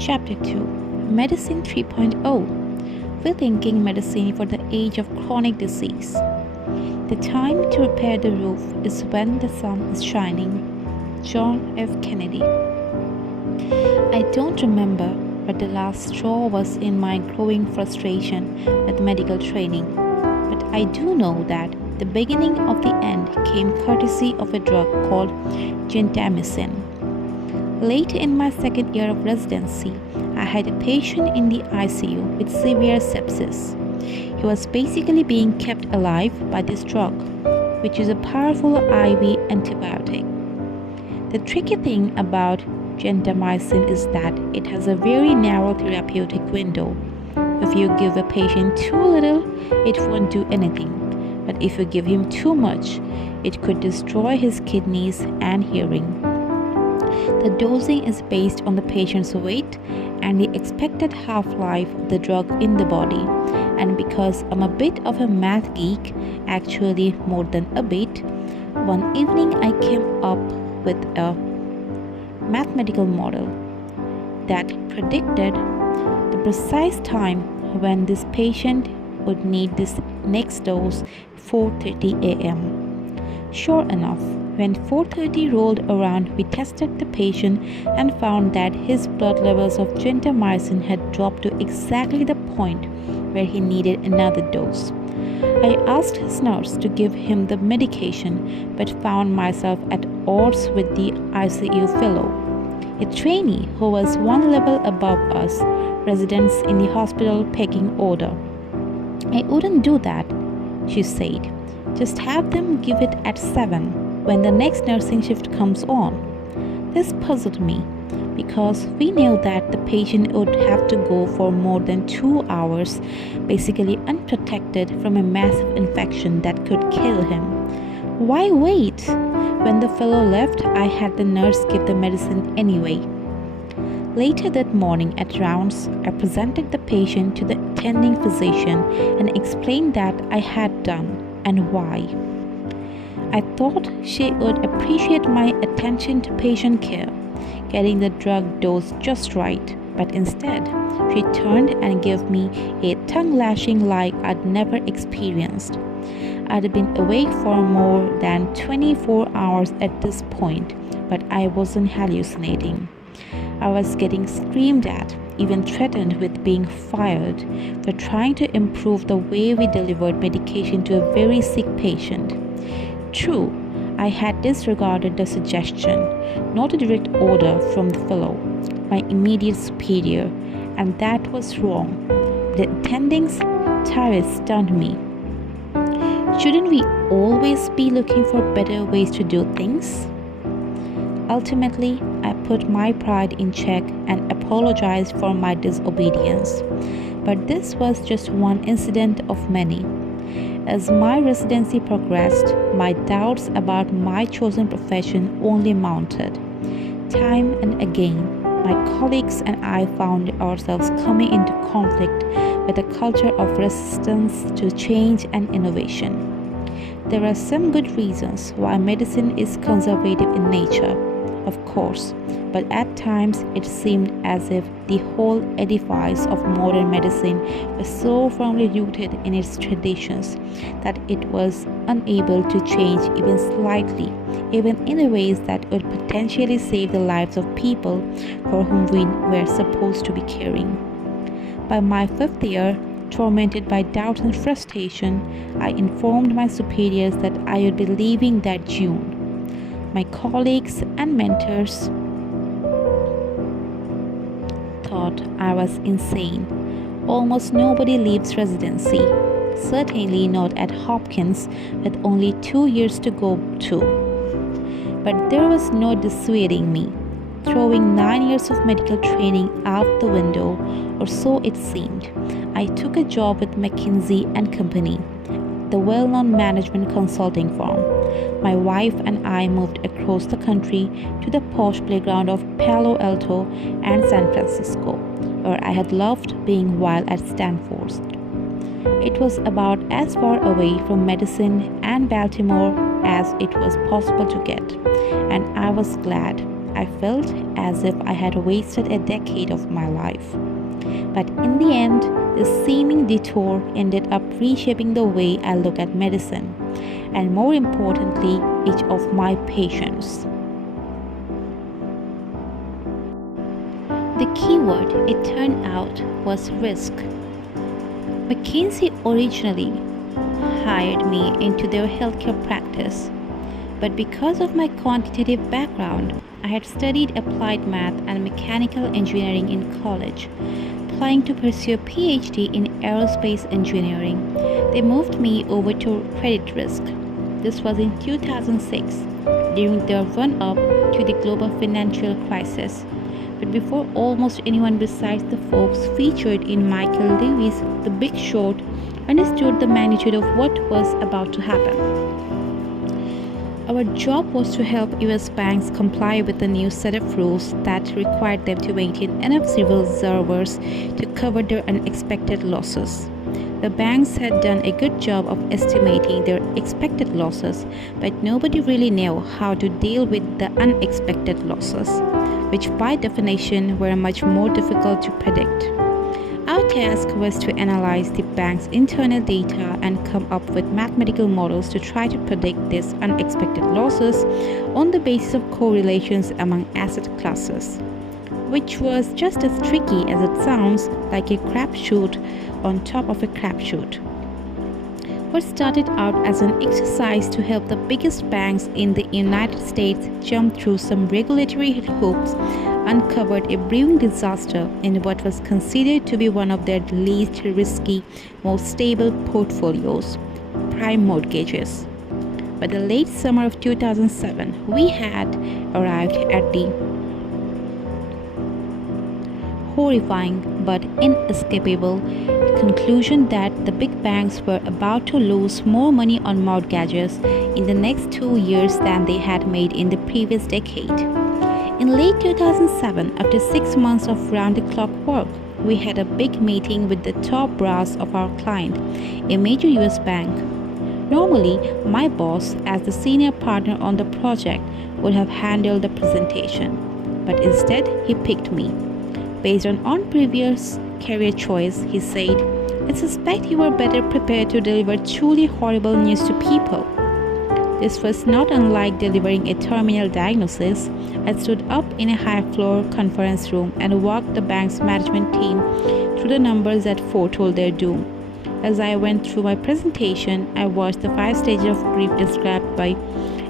Chapter 2 Medicine 3.0 Rethinking Medicine for the Age of Chronic Disease. The time to repair the roof is when the sun is shining. John F. Kennedy. I don't remember what the last straw was in my growing frustration with medical training, but I do know that the beginning of the end came courtesy of a drug called gentamicin. Late in my second year of residency, I had a patient in the ICU with severe sepsis. He was basically being kept alive by this drug, which is a powerful IV antibiotic. The tricky thing about gentamicin is that it has a very narrow therapeutic window. If you give a patient too little, it won't do anything. But if you give him too much, it could destroy his kidneys and hearing. The dosing is based on the patient's weight and the expected half-life of the drug in the body. And because I'm a bit of a math geek, actually more than a bit, one evening I came up with a mathematical model that predicted the precise time when this patient would need this next dose 4:30 a.m. Sure enough, when 4:30 rolled around, we tested the patient and found that his blood levels of gentamicin had dropped to exactly the point where he needed another dose. I asked his nurse to give him the medication, but found myself at odds with the ICU fellow, a trainee who was one level above us, residents in the hospital pecking order. I wouldn't do that, she said. Just have them give it at 7 when the next nursing shift comes on. This puzzled me because we knew that the patient would have to go for more than 2 hours, basically unprotected from a massive infection that could kill him. Why wait? When the fellow left, I had the nurse give the medicine anyway. Later that morning at rounds, I presented the patient to the attending physician and explained that I had done and why. I thought she would appreciate my attention to patient care, getting the drug dose just right, but instead, she turned and gave me a tongue lashing like I'd never experienced. I'd been awake for more than 24 hours at this point, but I wasn't hallucinating. I was getting screamed at, even threatened with being fired for trying to improve the way we delivered medication to a very sick patient. True, I had disregarded the suggestion, not a direct order from the fellow, my immediate superior, and that was wrong. The attending's tirade stunned me. Shouldn't we always be looking for better ways to do things? Ultimately, I put my pride in check and apologized for my disobedience. But this was just one incident of many. As my residency progressed, my doubts about my chosen profession only mounted. Time and again, my colleagues and I found ourselves coming into conflict with a culture of resistance to change and innovation. There are some good reasons why medicine is conservative in nature, of course, but at times it seemed as if the whole edifice of modern medicine was so firmly rooted in its traditions that it was unable to change even slightly, even in ways that would potentially save the lives of people for whom we were supposed to be caring. By my 5th year, tormented by doubt and frustration, I informed my superiors that I would be leaving that June. My colleagues and mentors thought I was insane. Almost nobody leaves residency, certainly not at Hopkins with only 2 years to go too. But there was no dissuading me, throwing 9 years of medical training out the window, or so it seemed. I took a job with McKinsey & Company, the well-known management consulting firm. My wife and I moved across the country to the posh playground of Palo Alto and San Francisco, where I had loved being while at Stanford. It was about as far away from medicine and Baltimore as it was possible to get, and I was glad. I felt as if I had wasted a decade of my life. But in the end, the seeming detour ended up reshaping the way I look at medicine, and more importantly, each of my patients. The keyword, it turned out, was risk. McKinsey originally hired me into their healthcare practice, but because of my quantitative background, I had studied applied math and mechanical engineering in college. Planning to pursue a PhD in aerospace engineering, they moved me over to credit risk. This was in 2006, during the run up to the global financial crisis. But before almost anyone besides the folks featured in Michael Lewis's The Big Short understood the magnitude of what was about to happen. Our job was to help US banks comply with the new set of rules that required them to maintain enough civil reserves to cover their unexpected losses. The banks had done a good job of estimating their expected losses, but nobody really knew how to deal with the unexpected losses, which by definition were much more difficult to predict. Our task was to analyze the bank's internal data and come up with mathematical models to try to predict these unexpected losses on the basis of correlations among asset classes, which was just as tricky as it sounds, like a crapshoot on top of a crapshoot. What started out as an exercise to help the biggest banks in the United States jump through some regulatory hoops uncovered a brewing disaster in what was considered to be one of their least risky, most stable portfolios, prime mortgages. By the late summer of 2007, we had arrived at the horrifying but inescapable conclusion that the big banks were about to lose more money on mortgages in the next 2 years than they had made in the previous decade. In late 2007, after 6 months of round-the-clock work, we had a big meeting with the top brass of our client, a major US bank. Normally, my boss, as the senior partner on the project, would have handled the presentation, but instead he picked me. Based on previous career choice, he said, "I suspect you were better prepared to deliver truly horrible news to people." This was not unlike delivering a terminal diagnosis. I stood up in a high-floor conference room and walked the bank's management team through the numbers that foretold their doom. As I went through my presentation, I watched the 5 stages of grief described by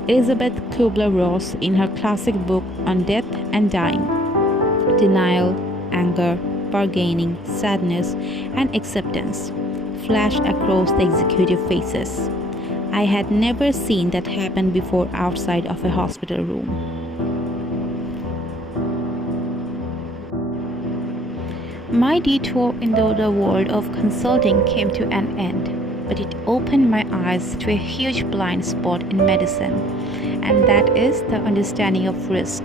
Elizabeth Kubler-Ross in her classic book on death and dying: denial, anger, bargaining, sadness, and acceptance flashed across the executive faces. I had never seen that happen before outside of a hospital room. My detour into the world of consulting came to an end, but it opened my eyes to a huge blind spot in medicine, and that is the understanding of risk.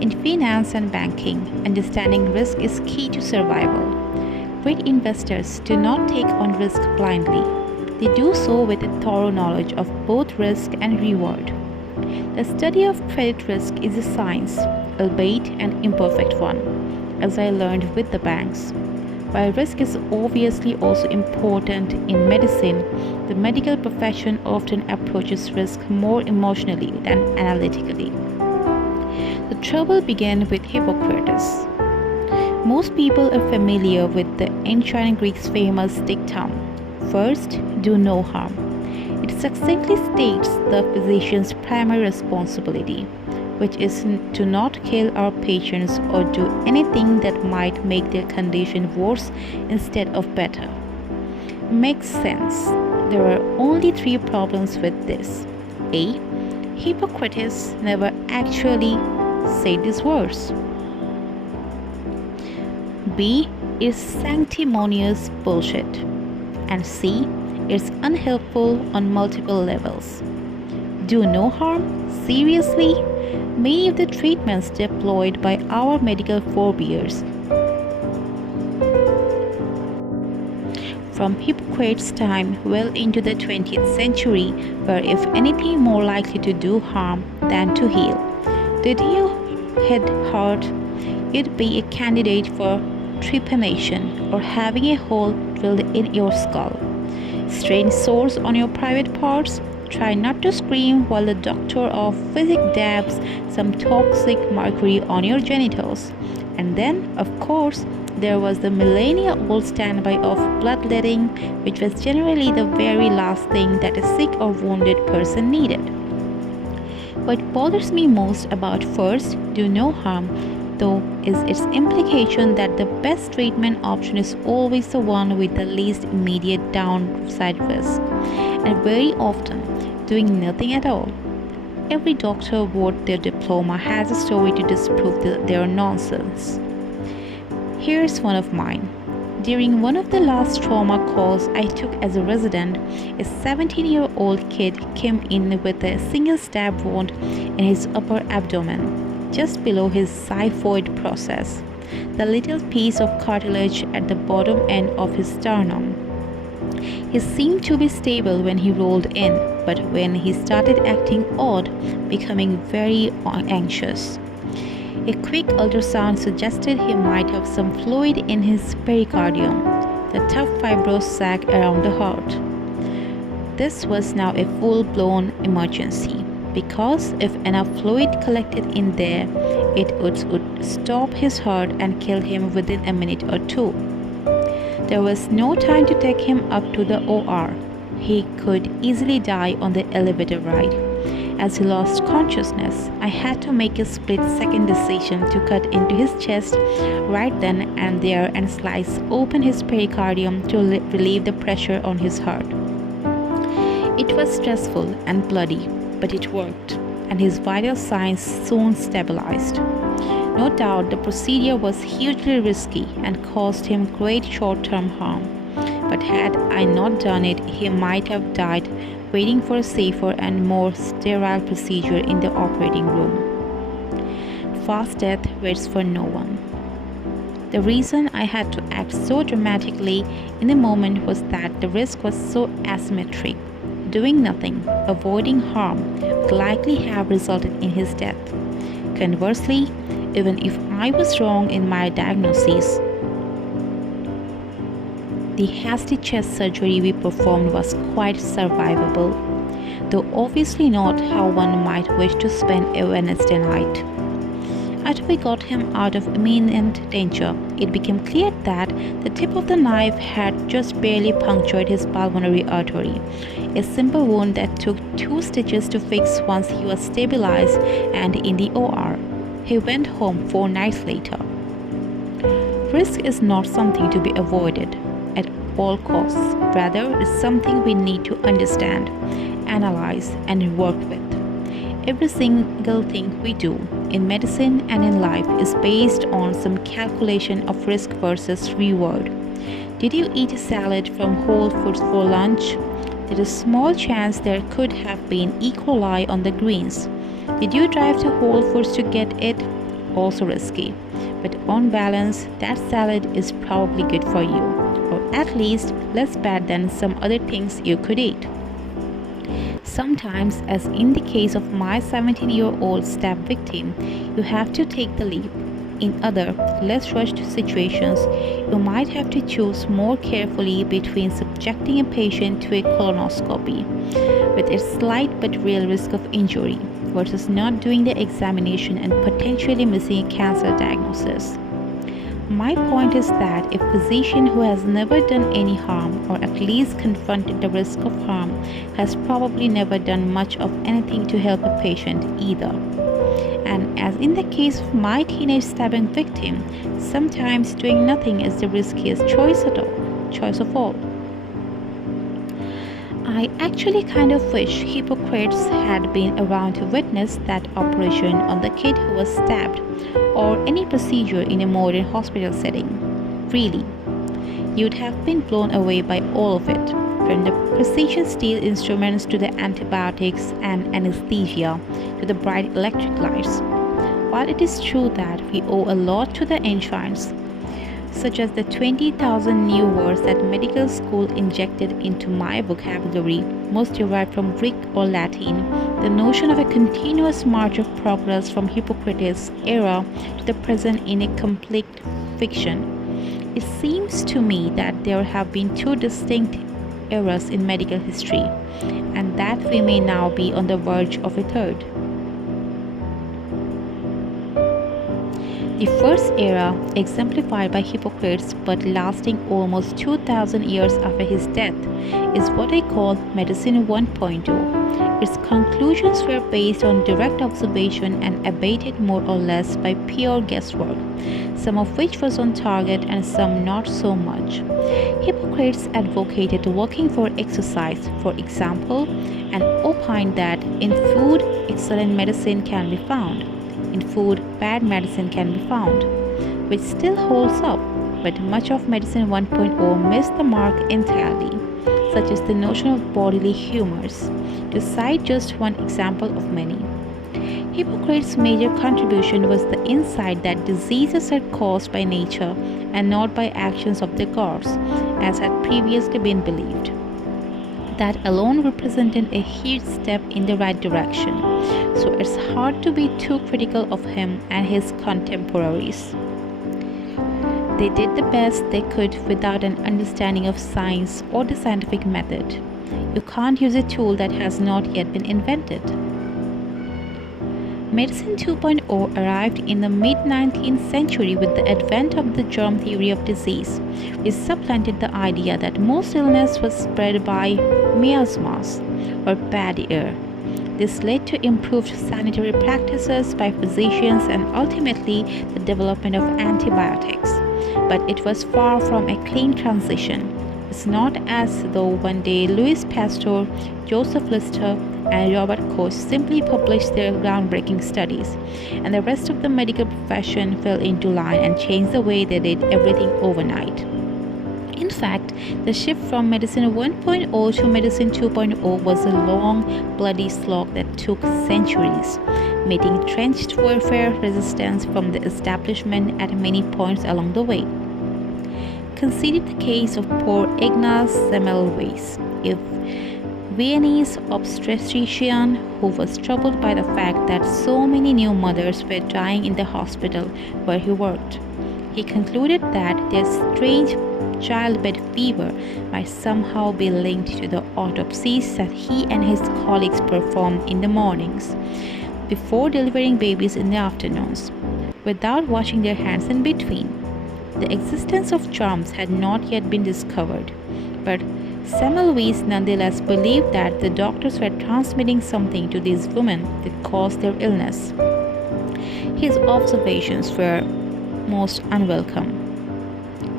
In finance and banking, understanding risk is key to survival. Great investors do not take on risk blindly. They do so with a thorough knowledge of both risk and reward. The study of credit risk is a science, albeit an imperfect one, as I learned with the banks. While risk is obviously also important in medicine, the medical profession often approaches risk more emotionally than analytically. The trouble began with Hippocrates. Most people are familiar with the ancient Greeks' famous dictum, "First, do no harm." It succinctly states the physician's primary responsibility, which is to not kill our patients or do anything that might make their condition worse instead of better. Makes sense. There are only 3 problems with this. A. Hippocrates never actually said these words. B. Is sanctimonious bullshit. And C. It's unhelpful on multiple levels. Do no harm? Seriously? Many of the treatments deployed by our medical forebears from Hippocrates' time well into the 20th century were, if anything, more likely to do harm than to heal. Did you hit hard, you'd be a candidate for trepanation or having a hole drilled in your skull. Strange sores on your private parts? Try not to scream while the doctor of physics dabs some toxic mercury on your genitals. And then, of course, there was the millennia-old standby of bloodletting, which was generally the very last thing that a sick or wounded person needed. What bothers me most about first, do no harm, though, is its implication that the best treatment option is always the one with the least immediate downside risk, and very often, doing nothing at all. Every doctor worth their diploma has a story to disprove their nonsense. Here's one of mine. During one of the last trauma calls I took as a resident, a 17-year-old kid came in with a single stab wound in his upper abdomen, just below his xiphoid process, the little piece of cartilage at the bottom end of his sternum. He seemed to be stable when he rolled in, but when he started acting odd, becoming very anxious. A quick ultrasound suggested he might have some fluid in his pericardium, the tough fibrous sac around the heart. This was now a full-blown emergency, because if enough fluid collected in there, it would stop his heart and kill him within a minute or two. There was no time to take him up to the OR. He could easily die on the elevator ride. As he lost consciousness, I had to make a split-second decision to cut into his chest right then and there and slice open his pericardium to relieve the pressure on his heart. It was stressful and bloody, but it worked, and his vital signs soon stabilized. No doubt the procedure was hugely risky and caused him great short-term harm, but had I not done it, he might have died waiting for a safer and more sterile procedure in the operating room. Fast death waits for no one. The reason I had to act so dramatically in the moment was that the risk was so asymmetric. Doing nothing, avoiding harm, would likely have resulted in his death. Conversely, even if I was wrong in my diagnosis, the hasty chest surgery we performed was quite survivable, though obviously not how one might wish to spend a Wednesday night. After we got him out of imminent danger, it became clear that the tip of the knife had just barely punctured his pulmonary artery, a simple wound that took 2 stitches to fix once he was stabilized and in the OR. He went home 4 nights later. Risk is not something to be avoided at all costs. Rather, it's something we need to understand, analyze, and work with. Every single thing we do in medicine and in life is based on some calculation of risk versus reward. Did you eat a salad from Whole Foods for lunch? There is a small chance there could have been E. coli on the greens. Did you drive to Whole Foods to get it? Also risky. But on balance, that salad is probably good for you, or at least less bad than some other things you could eat. Sometimes, as in the case of my 17-year-old stab victim, you have to take the leap. In other, less rushed situations, you might have to choose more carefully between subjecting a patient to a colonoscopy, with a slight but real risk of injury, versus not doing the examination and potentially missing a cancer diagnosis. My point is that a physician who has never done any harm, or at least confronted the risk of harm, has probably never done much of anything to help a patient either. And as in the case of my teenage stabbing victim, sometimes doing nothing is the riskiest choice of all. I actually kind of wish Hippocrates had been around to witness that operation on the kid who was stabbed, or any procedure in a modern hospital setting. Really, you'd have been blown away by all of it, from the precision steel instruments to the antibiotics and anesthesia to the bright electric lights. While it is true that we owe a lot to the ancients, such as the 20,000 new words that medical school injected into my vocabulary, most derived from Greek or Latin, the notion of a continuous march of progress from Hippocrates' era to the present in a complete fiction. It seems to me that there have been two distinct eras in medical history, and that we may now be on the verge of a third. The first era, exemplified by Hippocrates but lasting almost 2,000 years after his death, is what I call Medicine 1.0. Its conclusions were based on direct observation and abated more or less by pure guesswork, some of which was on target and some not so much. Hippocrates advocated working for exercise, for example, and opined that in food excellent medicine can be found. In food, bad medicine can be found, which still holds up, but much of Medicine 1.0 missed the mark entirely, such as the notion of bodily humors, to cite just one example of many. Hippocrates' major contribution was the insight that diseases are caused by nature and not by actions of the gods, as had previously been believed. That alone represented a huge step in the right direction, so it's hard to be too critical of him and his contemporaries. They did the best they could without an understanding of science or the scientific method. You can't use a tool that has not yet been invented. Medicine 2.0 arrived in the mid-19th century with the advent of the germ theory of disease, which supplanted the idea that most illness was spread by miasmas, or bad air. This led to improved sanitary practices by physicians and ultimately the development of antibiotics. But it was far from a clean transition. It's not as though one day Louis Pasteur, Joseph Lister, and Robert Koch simply published their groundbreaking studies, and the rest of the medical profession fell into line and changed the way they did everything overnight. In fact, the shift from Medicine 1.0 to Medicine 2.0 was a long, bloody slog that took centuries, meeting trenched warfare resistance from the establishment at many points along the way. Consider the case of poor Ignaz Semmelweis, a Viennese obstetrician who was troubled by the fact that so many new mothers were dying in the hospital where he worked. He concluded that their strange childbed fever might somehow be linked to the autopsies that he and his colleagues performed in the mornings, before delivering babies in the afternoons, without washing their hands in between. The existence of germs had not yet been discovered, but Semmelweis nonetheless believed that the doctors were transmitting something to these women that caused their illness. His observations were most unwelcome.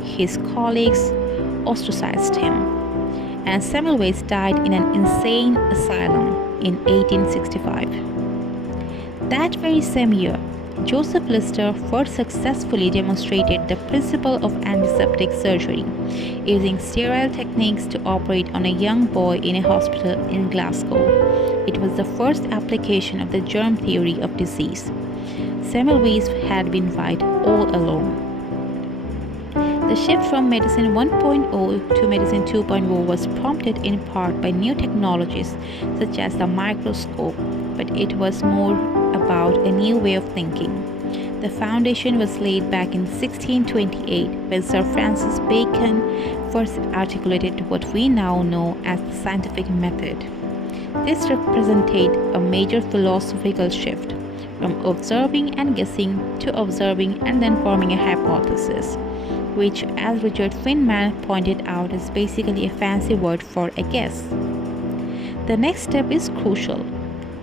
His colleagues ostracized him, and Semmelweis died in an insane asylum in 1865. That very same year, Joseph Lister first successfully demonstrated the principle of antiseptic surgery, using sterile techniques to operate on a young boy in a hospital in Glasgow. It was the first application of the germ theory of disease. Semmelweis had been right all along. The shift from Medicine 1.0 to Medicine 2.0 was prompted in part by new technologies such as the microscope, but it was more about a new way of thinking. The foundation was laid back in 1628 when Sir Francis Bacon first articulated what we now know as the scientific method. This represented a major philosophical shift from observing and guessing to observing and then forming a hypothesis, which, as Richard Feynman pointed out, is basically a fancy word for a guess. The next step is crucial: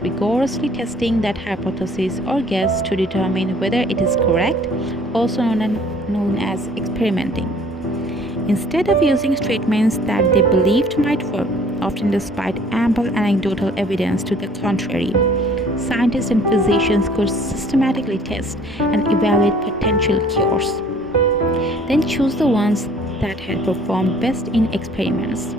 rigorously testing that hypothesis or guess to determine whether it is correct, also known as experimenting. Instead of using treatments that they believed might work, often despite ample anecdotal evidence to the contrary, scientists and physicians could systematically test and evaluate potential cures, then choose the ones that had performed best in experiments.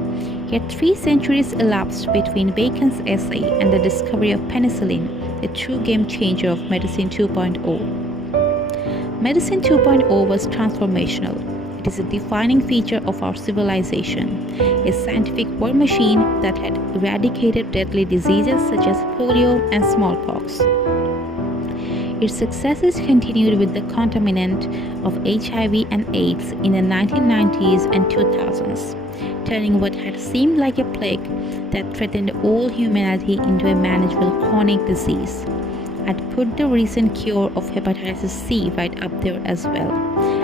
Yet 3 centuries elapsed between Bacon's essay and the discovery of penicillin, the true game changer of Medicine 2.0. Medicine 2.0 was transformational. it is a defining feature of our civilization, a scientific war machine that had eradicated deadly diseases such as polio and smallpox. Its successes continued with the contaminant of HIV and AIDS in the 1990s and 2000s, turning what had seemed like a plague that threatened all humanity into a manageable chronic disease. I'd put the recent cure of hepatitis C right up there as well.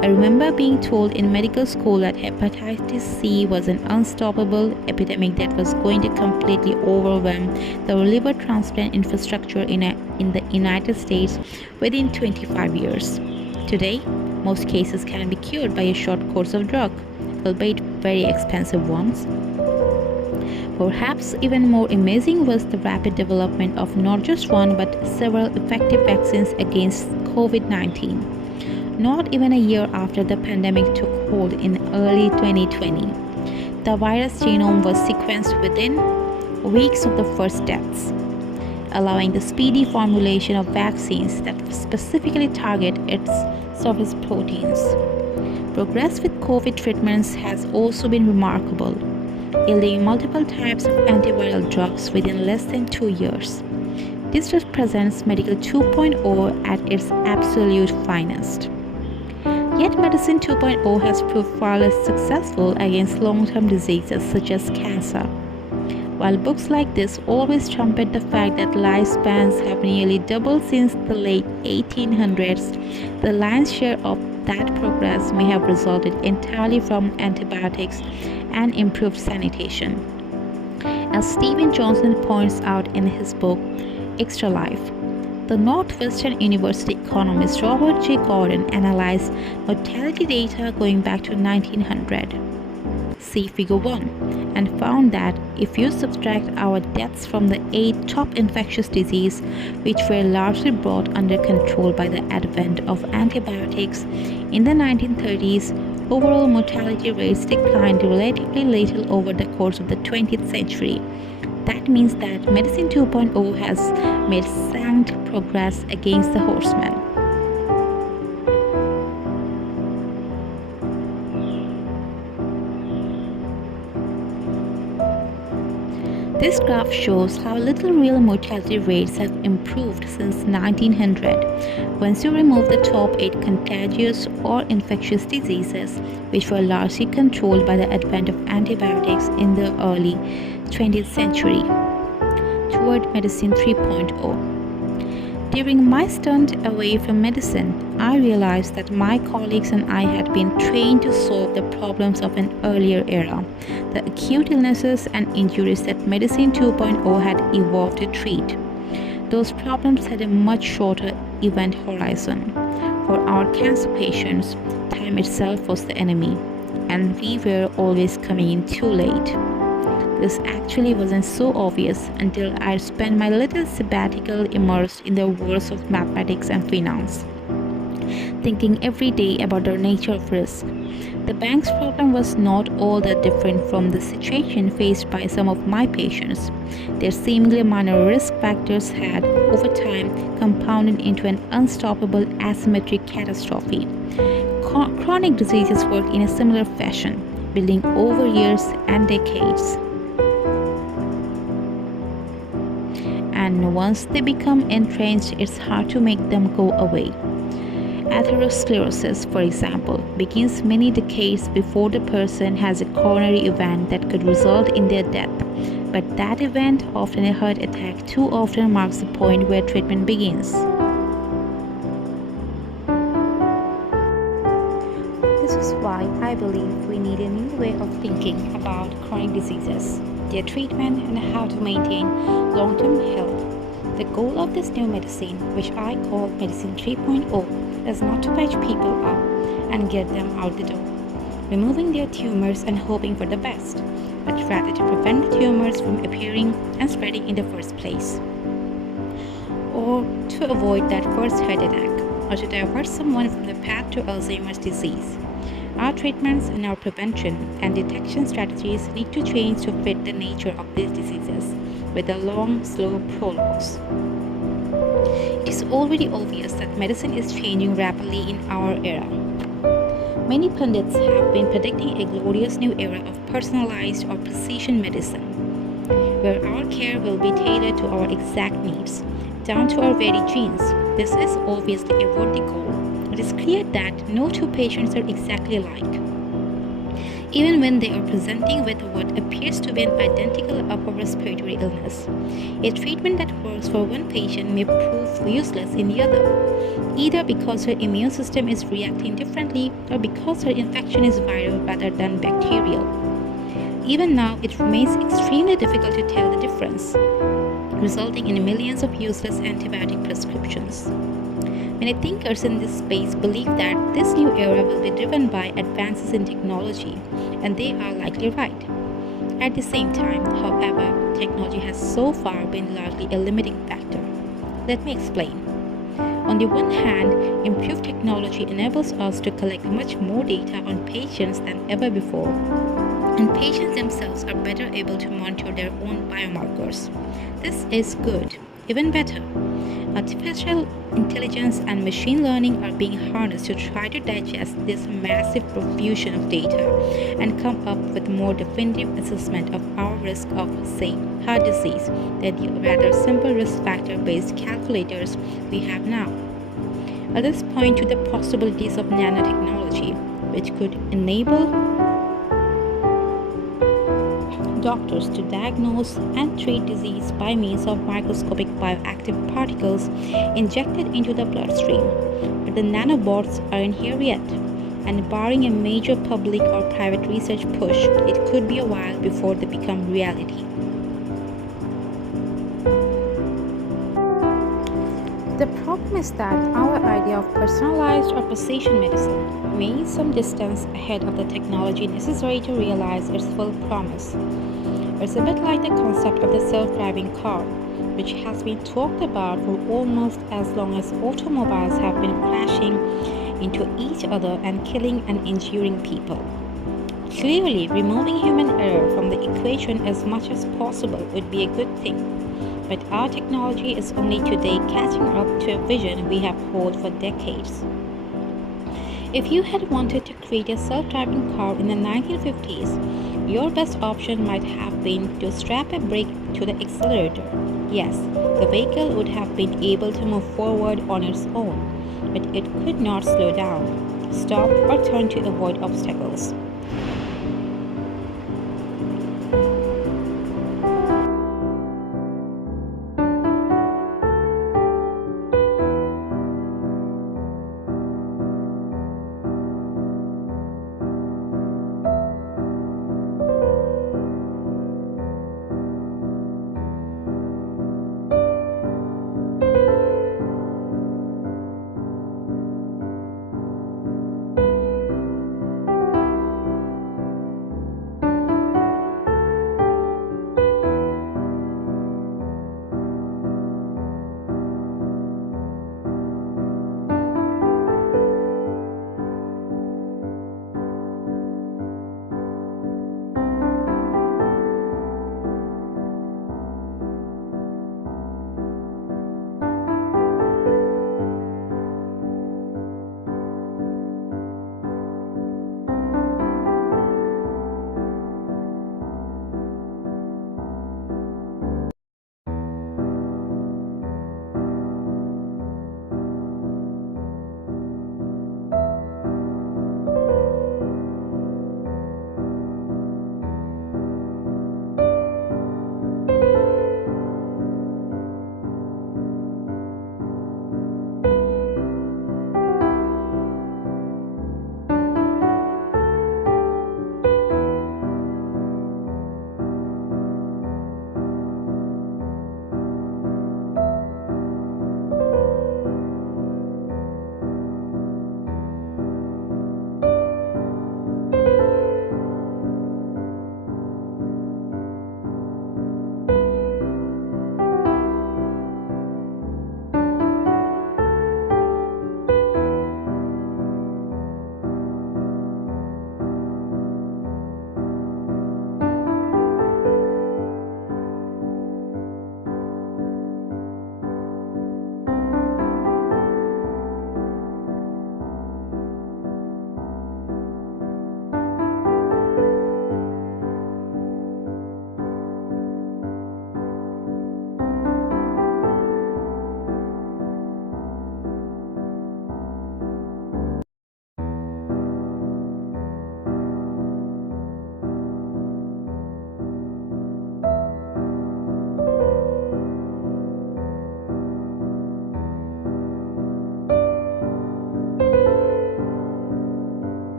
I remember being told in medical school that hepatitis C was an unstoppable epidemic that was going to completely overwhelm the liver transplant infrastructure in the United States within 25 years. Today, most cases can be cured by a short course of drug, albeit very expensive ones. Perhaps even more amazing was the rapid development of not just one but several effective vaccines against COVID-19. Not even a year after the pandemic took hold in early 2020, the virus genome was sequenced within weeks of the first deaths, allowing the speedy formulation of vaccines that specifically target its surface proteins. Progress with COVID treatments has also been remarkable, yielding multiple types of antiviral drugs within less than 2 years. This represents Medical 2.0 at its absolute finest. Yet Medicine 2.0 has proved far less successful against long-term diseases such as cancer. While books like this always trumpet the fact that lifespans have nearly doubled since the late 1800s, the lion's share of that progress may have resulted entirely from antibiotics and improved sanitation. As Stephen Johnson points out in his book, Outlive, the Northwestern University economist Robert J. Gordon analyzed mortality data going back to 1900. See Figure 1, and found that if you subtract our deaths from the 8 top infectious diseases, which were largely brought under control by the advent of antibiotics in the 1930s, overall mortality rates declined relatively little over the course of the 20th century. That means that Medicine 2.0 has made scant progress against the horsemen. This graph shows how little real mortality rates have improved since 1900. Once you remove the top 8 contagious or infectious diseases, which were largely controlled by the advent of antibiotics in the early 20th century, toward Medicine 3.0. During my stint away from medicine, I realized that my colleagues and I had been trained to solve the problems of an earlier era, the acute illnesses and injuries that Medicine 2.0 had evolved to treat. Those problems had a much shorter event horizon. For our cancer patients, time itself was the enemy, and we were always coming in too late. This actually wasn't so obvious until I spent my little sabbatical immersed in the worlds of mathematics and finance, thinking every day about the nature of risk. The bank's problem was not all that different from the situation faced by some of my patients. Their seemingly minor risk factors had, over time, compounded into an unstoppable asymmetric catastrophe. Chronic diseases work in a similar fashion, building over years and decades. And once they become entrenched, it's hard to make them go away. Atherosclerosis, for example, begins many decades before the person has a coronary event that could result in their death. But that event, often a heart attack, too often marks the point where treatment begins. This is why I believe we need a new way of thinking about chronic diseases, their treatment, and how to maintain long-term health. The goal of this new medicine, which I call Medicine 3.0, is not to patch people up and get them out the door, removing their tumors and hoping for the best, but rather to prevent the tumors from appearing and spreading in the first place, or to avoid that first heart attack, or to divert someone from the path to Alzheimer's disease. Our treatments and our prevention and detection strategies need to change to fit the nature of these diseases, with a long, slow prologues. It is already obvious that medicine is changing rapidly in our era. Many pundits have been predicting a glorious new era of personalized or precision medicine, where our care will be tailored to our exact needs, down to our very genes. This is obviously a worthy goal. It is clear that no two patients are exactly alike, even when they are presenting with what appears to be an identical upper respiratory illness. A treatment that works for one patient may prove useless in the other, either because her immune system is reacting differently or because her infection is viral rather than bacterial. Even now, it remains extremely difficult to tell the difference, resulting in millions of useless antibiotic prescriptions. Many thinkers in this space believe that this new era will be driven by advances in technology, and they are likely right. At the same time, however, technology has so far been largely a limiting factor. Let me explain. On the one hand, improved technology enables us to collect much more data on patients than ever before, and patients themselves are better able to monitor their own biomarkers. This is good. Even better, artificial intelligence and machine learning are being harnessed to try to digest this massive profusion of data and come up with more definitive assessment of our risk of, say, heart disease than the rather simple risk factor-based calculators we have now. Others point to the possibilities of nanotechnology, which could enable doctors to diagnose and treat disease by means of microscopic bioactive particles injected into the bloodstream. But the nanobots aren't here yet, and barring a major public or private research push, it could be a while before they become reality. The problem is that our idea of personalized or precision medicine remains some distance ahead of the technology necessary to realize its full promise. It's a bit like the concept of the self-driving car, which has been talked about for almost as long as automobiles have been crashing into each other and killing and injuring people. Clearly, removing human error from the equation as much as possible would be a good thing. But our technology is only today catching up to a vision we have held for decades. If you had wanted to create a self-driving car in the 1950s, your best option might have been to strap a brake to the accelerator. Yes, the vehicle would have been able to move forward on its own, but it could not slow down, stop, or turn to avoid obstacles.